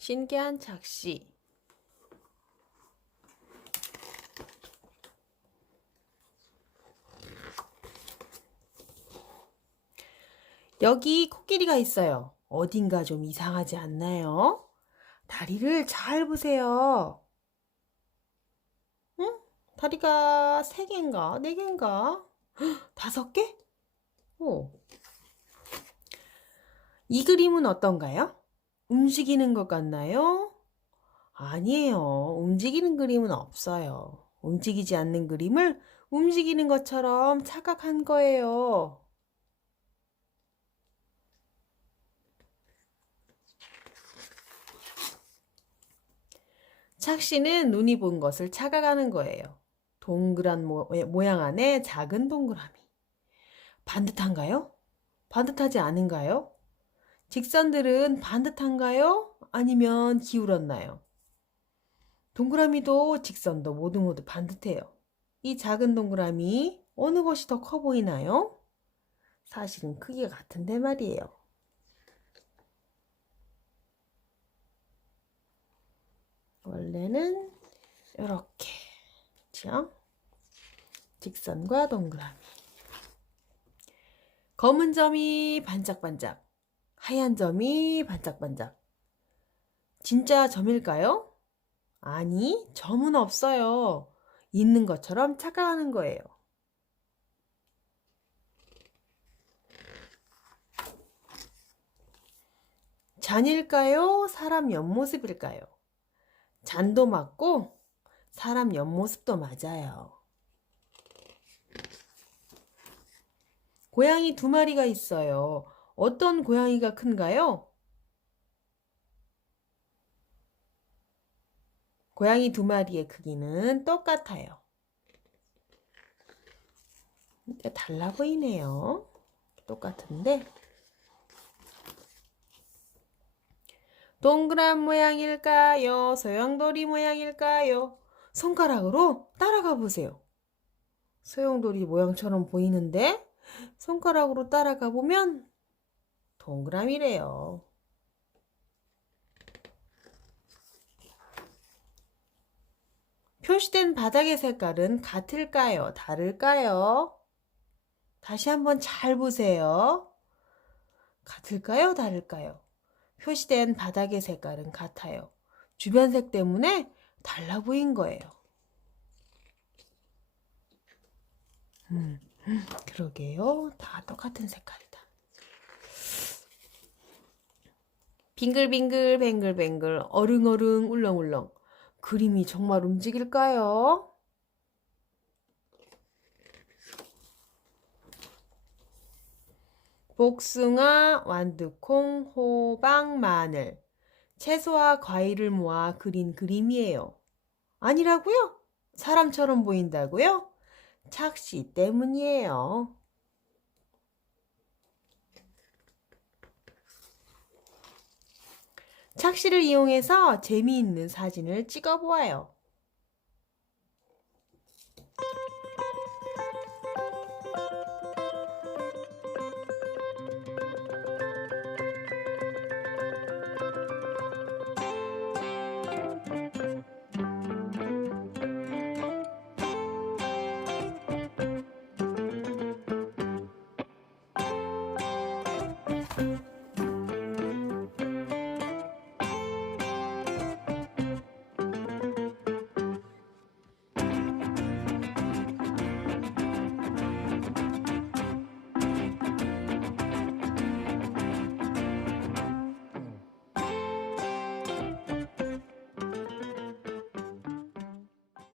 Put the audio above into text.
신기한 착시. 여기 코끼리가 있어요. 어딘가 좀 이상하지 않나요? 다리를 잘 보세요. 응? 다리가 세 개인가? 네 개인가? 헉, 다섯 개? 오. 이 그림은 어떤가요? 움직이는 것 같나요? 아니에요. 움직이는 그림은 없어요. 움직이지 않는 그림을 움직이는 것처럼 착각한 거예요. 착시는 눈이 본 것을 착각하는 거예요. 동그란 모, 모양 안에 작은 동그라미. 반듯한가요? 반듯하지 않은가요? 직선들은 반듯한가요? 아니면 기울었나요? 동그라미도 직선도 모두 모두 반듯해요. 이 작은 동그라미 어느 것이 더 커 보이나요? 사실은 크기가 같은데 말이에요. 원래는 이렇게 그죠? 직선과 동그라미 검은 점이 반짝반짝 하얀 점이 반짝반짝 진짜 점일까요? 아니, 점은 없어요. 있는 것처럼 착각하는 거예요. 잔일까요? 사람 옆모습일까요? 잔도 맞고 사람 옆모습도 맞아요. 고양이 두 마리가 있어요. 어떤 고양이가 큰가요? 고양이 두 마리의 크기는 똑같아요. 달라 보이네요. 똑같은데. 동그란 모양일까요? 소용돌이 모양일까요? 손가락으로 따라가 보세요. 소용돌이 모양처럼 보이는데 손가락으로 따라가 보면 동그라미래요. 표시된 바닥의 색깔은 같을까요? 다를까요? 다시 한번 잘 보세요. 같을까요? 다를까요? 표시된 바닥의 색깔은 같아요. 주변색 때문에 달라 보인 거예요. 음, 그러게요. 다 똑같은 색깔이다. 빙글빙글 뱅글뱅글 어릉어릉 울렁울렁 그림이 정말 움직일까요? 복숭아, 완두콩, 호박, 마늘, 채소와 과일을 모아 그린 그림이에요. 아니라고요? 사람처럼 보인다고요? 착시 때문이에요. 착시를 이용해서 재미있는 사진을 찍어보아요. 음.